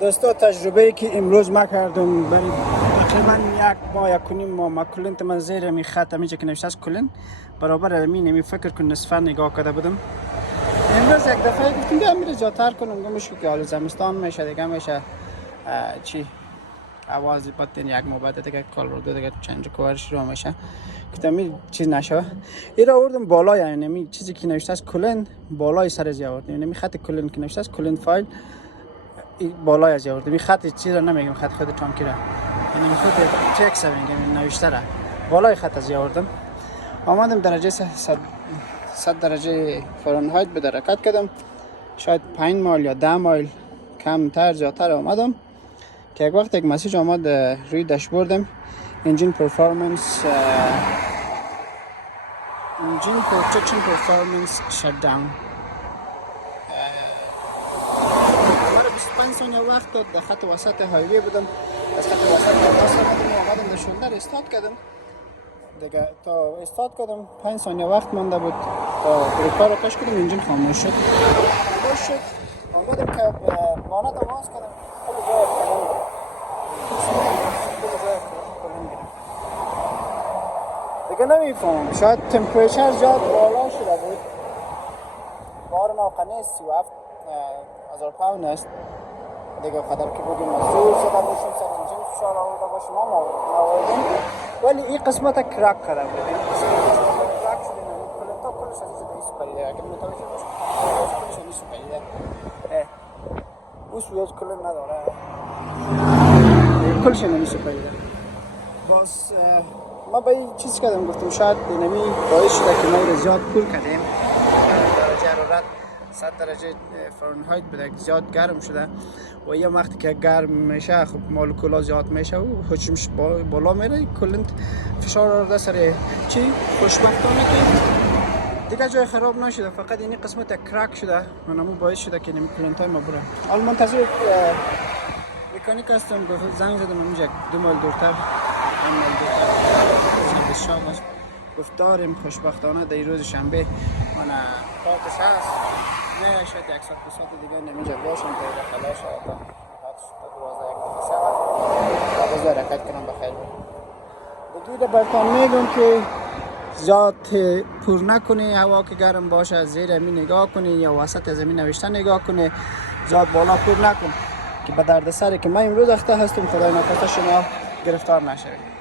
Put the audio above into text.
دوستا تجربه که امروز ما کردم برای تقریبا یک ماه یک کنیم ما کلنت من زیر می خط همینجا که نوشته است کلن برابر می فکر کن نصفه نگاه کرده بودم. امروز یک دفعه گفتم بیا میره جاتر کنم گمش که حال زمستان میشه دیگه میشه چی آوازی باتن یک مبادا دیگه کال رو دیگه چند کوارش رو میشه گفتم می چیز نشه ایرا آوردم بالا یعنی می چیزی که نوشته است کلن بالای سر از آوردم یعنی می خط کلن که نوشته است کلن فایل بالای از آوردم این خط چیز رو نمیگم خط خود تانکی را یعنی خود تکس میگم نوشته را بالای خط از آوردم آمدم درجه 100 درجه فرانهایت به حرکت کردم شاید 5 مایل یا 10 مایل کمتر زیادتر آمدم که یک وقت یک مسیج آمد روی داشبوردم انجین پرفورمنس انجین پروتکشن پرفورمنس شت داون 25 ثانیه وقت داد در خط وسط هایوی بودم از خط وسط آمدم در شولدر استارت کردم دیگه تا استارت کردم 5 ثانیه وقت مانده بود تا بریکا رو کش کردم انجین خاموش شد آمدم که وانت رو باز کردم دیگه نمیفهمم شاید تمپریچر زیاد بالا شده بود بار موقع نیست 37,000 پوند است دیگه قدر که بودیم مسئول شده باشیم سر انجین فشار آورده باشیم ما آوردیم ولی این قسمت کرک کرده بود این قسمت کرک شده کلنتا کلش از این سپریده سپریده اگر متوجه باشیم کلش از این سپریده اوش بیاز کلن نداره کلش از این سپریده باز ما به این چیز کردم گفتم شاید نمی باعث شده که ما رو زیاد کول کردیم درجه حرارت 100 درجه فرانهایت بوده زیاد گرم شده و یه وقتی که گرم میشه خب مولکولا زیاد میشه و حجمش بالا میره کلنت فشار آورده سر چی خوشبختانه که دیگه جای خراب نشده فقط این قسمت کرک شده و همون باعث شده که نمی کلنت های ما بره حالا منتظر مکانیک هستم زنگ زدم اونجا 2 مایل دورتر گفت داریم خوشبختانه در روز شنبه من کارتش هست نه شاید 100 ساعت دیگه نمیجا باشم که خلاص شد تا 12 یک حرکت کنم بخیر دیگه برتان میگم که زیاد پر نکنی هوا که گرم باشه زیر زمین نگاه کنی یا وسط زمین نوشته نگاه کنی زیاد بالا پر نکن که به درد سری که من امروز اخته هستم خدای نخواسته شما گرفتار نشوید